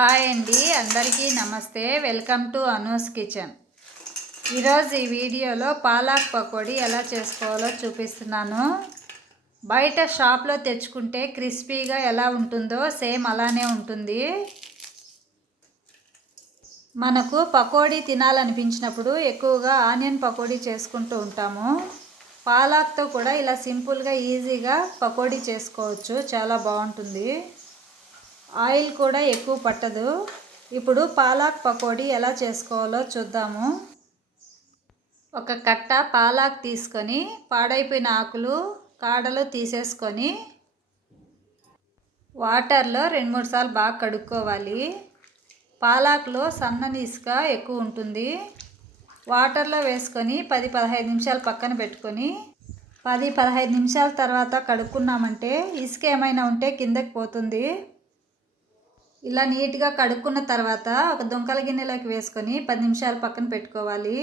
Hi అండి అందరికీ నమస్తే. Welcome to Anu's kitchen. ఈరోజు ఈ వీడియోలో పాలాక్ పకోడీ ఎలా చేసుకోవాలో చూపిస్తున్నాను. బయట షాప్లో తెచ్చుకుంటే క్రిస్పీగా ఎలా ఉంటుందో సేమ్ అలానే ఉంటుంది. మనకు పకోడీ తినాలనిపించినప్పుడు ఎక్కువగా ఆనియన్ పకోడీ చేసుకుంటూ ఉంటాము. పాలాక్తో కూడా ఇలా సింపుల్గా ఈజీగా పకోడీ చేసుకోవచ్చు. చాలా బాగుంటుంది. ఆయిల్ కూడా ఎక్కువ పట్టదు. ఇప్పుడు పాలాక్ పకోడీ ఎలా చేసుకోవాలో చూద్దాము. ఒక కట్ట పాలాక్ తీసుకొని పాడైపోయిన ఆకులు కాడలు తీసేసుకొని వాటర్లో రెండు మూడు సార్లు బాగా కడుక్కోవాలి. పాలాక్లో సన్నని ఇసుక ఎక్కువ ఉంటుంది. వాటర్లో వేసుకొని పది పదహైదు నిమిషాలు పక్కన పెట్టుకొని పది పదహైదు నిమిషాల తర్వాత కడుక్కున్నామంటే ఇసుక ఏమైనా ఉంటే కిందకి పోతుంది. ఇలా నీట్గా కడుక్కున్న తర్వాత ఒక దుంకల గిన్నెలోకి వేసుకొని పది నిమిషాలు పక్కన పెట్టుకోవాలి.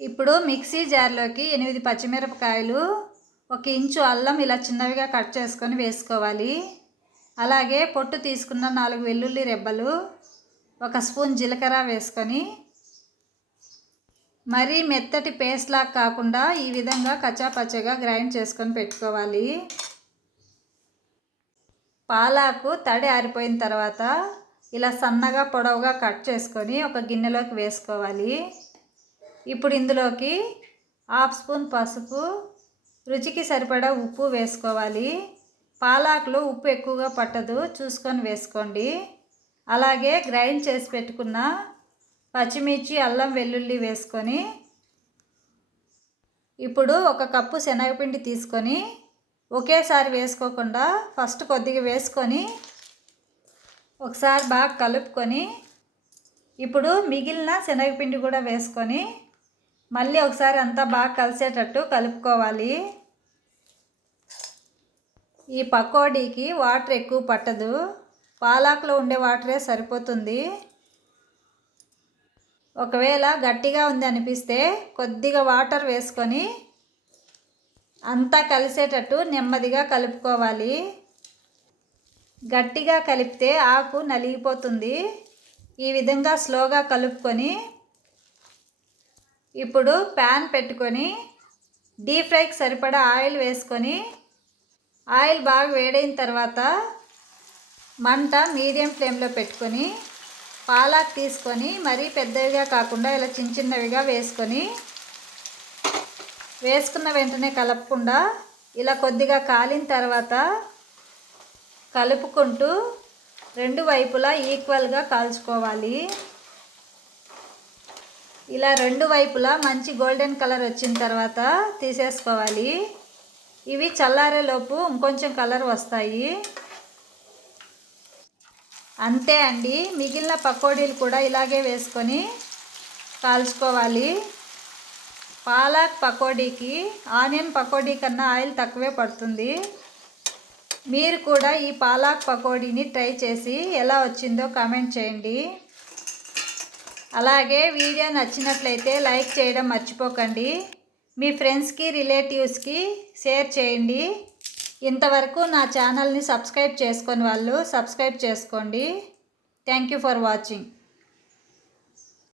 ఇప్పుడు మిక్సీ జార్లోకి ఎనిమిది పచ్చిమిరపకాయలు ఒక ఇంచు అల్లం ఇలా చిన్నవిగా కట్ చేసుకొని వేసుకోవాలి. అలాగే పొట్టు తీసుకున్న నాలుగు వెల్లుల్లి రెబ్బలు ఒక స్పూన్ జీలకర్ర వేసుకొని మరీ మెత్తటి పేస్ట్ లాగా కాకుండా ఈ విధంగా కచ్చాపచ్చగా గ్రైండ్ చేసుకొని పెట్టుకోవాలి. పాలాకు తడి ఆరిపోయిన తర్వాత ఇలా సన్నగా పొడవుగా కట్ చేసుకొని ఒక గిన్నెలోకి వేసుకోవాలి. ఇప్పుడు ఇందులోకి హాఫ్ స్పూన్ పసుపు రుచికి సరిపడా ఉప్పు వేసుకోవాలి. పాలాకులో ఉప్పు ఎక్కువగా పట్టదు చూసుకొని వేసుకోండి. అలాగే గ్రైండ్ చేసి పెట్టుకున్న పచ్చిమిర్చి అల్లం వెల్లుల్లి వేసుకొని ఇప్పుడు ఒక కప్పు శనగపిండి తీసుకొని ఒకేసారి వేసుకోకుండా ఫస్ట్ కొద్దిగా వేసుకొని ఒకసారి బాగా కలుపుకొని ఇప్పుడు మిగిలిన శనగపిండి కూడా వేసుకొని మళ్ళీ ఒకసారి అంతా బాగా కలిసేటట్టు కలుపుకోవాలి. ఈ పకోడీకి వాటర్ ఎక్కువ పట్టదు. పాలాకులో ఉండే వాటరే సరిపోతుంది. ఒకవేళ గట్టిగా ఉంది అనిపిస్తే కొద్దిగా వాటర్ వేసుకొని అంతా కలిసేటట్టు నెమ్మదిగా కలుపుకోవాలి. గట్టిగా కలిపితే ఆకు నలిగిపోతుంది. ఈ విధంగా స్లోగా కలుపుకొని ఇప్పుడు ప్యాన్ పెట్టుకొని డీప్ ఫ్రైకి సరిపడా ఆయిల్ వేసుకొని ఆయిల్ బాగా వేడైన తర్వాత మంట మీడియం ఫ్లేమ్లో పెట్టుకొని పాలాక్ తీసుకొని మరీ పెద్దవిగా కాకుండా ఇలా చిన్న చిన్నవిగా వేసుకొని వేసుకున్న వెంటనే కలపకుండా ఇలా కొద్దిగా కాలిన తర్వాత కలుపుకుంటూ రెండు వైపులా ఈక్వల్గా కాల్చుకోవాలి. ఇలా రెండు వైపులా మంచి గోల్డెన్ కలర్ వచ్చిన తర్వాత తీసేసుకోవాలి. ఇవి చల్లారేలోపు ఇంకొంచెం కలర్ వస్తాయి. అంతే అండి. మిగిలిన పకోడీలు కూడా ఇలాగే వేసుకొని కాల్చుకోవాలి. పాలక్ పకోడీకి ఆనియన్ పకోడీ కన్నా ఆయిల్ తక్కువే పడుతుంది. మీరు కూడా ఈ పాలక్ పకోడీని ట్రై చేసి ఎలా వచ్చిందో కామెంట్ చేయండి. అలాగే వీడియో నచ్చినట్లయితే లైక్ చేయడం మర్చిపోకండి. మీ ఫ్రెండ్స్కి రిలేటివ్స్కి షేర్ చేయండి. ఇంతవరకు నా ఛానల్ని సబ్స్క్రైబ్ చేసుకొని వాళ్ళు సబ్స్క్రైబ్ చేసుకోండి. Thank you for watching.